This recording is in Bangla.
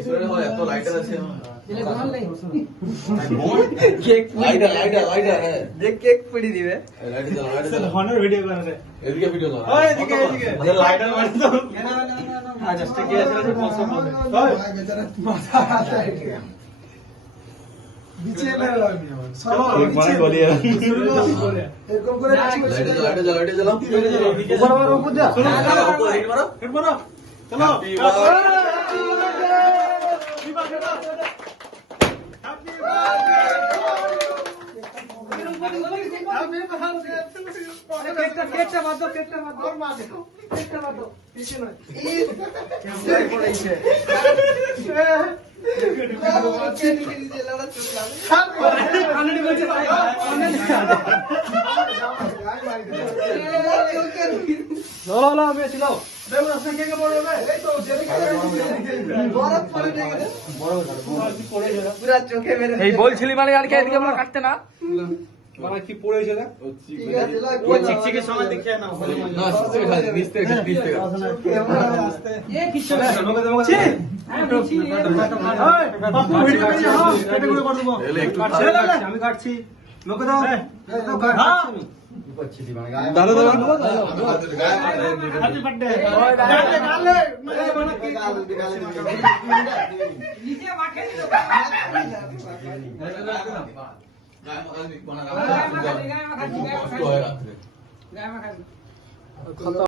इसमें हो तो लाइटर আছে দিলে ঘুমাল নাই কেক লাইটার है দেখ কেক পুড়ি দিবে লাইটার চলো হনার ভিডিও করে রে এদিকে ভিডিও না ওই এদিকে মানে লাইটার মার তো না জাস্ট কি আছে আছে পছন্দ হবে ওই বেচারা নিচে না চলো এক মানে বলিয়ে এরকম করে লাইটার জ্বালাও উপর মারো উপর যা হিট মারো হিট মারো চলো কেকটা মার দাও কেকটা মার দাও কেকটা মার দাও পিছে নয় এই পড়াইছে কান্নাডি বলছে চলো চলো আমি ছিল দেখো আপনি কেক বড় হবে এই তো বরফ পড়ে গেছে পুরো চোখে মেরে এই বলছিলি মানে আর কি এদিকে আমরা কাটতে না মানে কি পড়েছে না ঠিক আছে ওই চিকচিকে সময় দেখে না না সিস্টেম খালি 20 থেকে 30 থেকে এ কিছু লোকে তোমাকে ছি বাপু ভিডিও করে যাও কেটে করে করে দেবো এলে একটু আমি কাটছি লোকে দাও কাটছি দাদা দাদা হ্যাপি বার্থডে গালে নিচে মাঠে দিল গায় মাখা গায় মাখা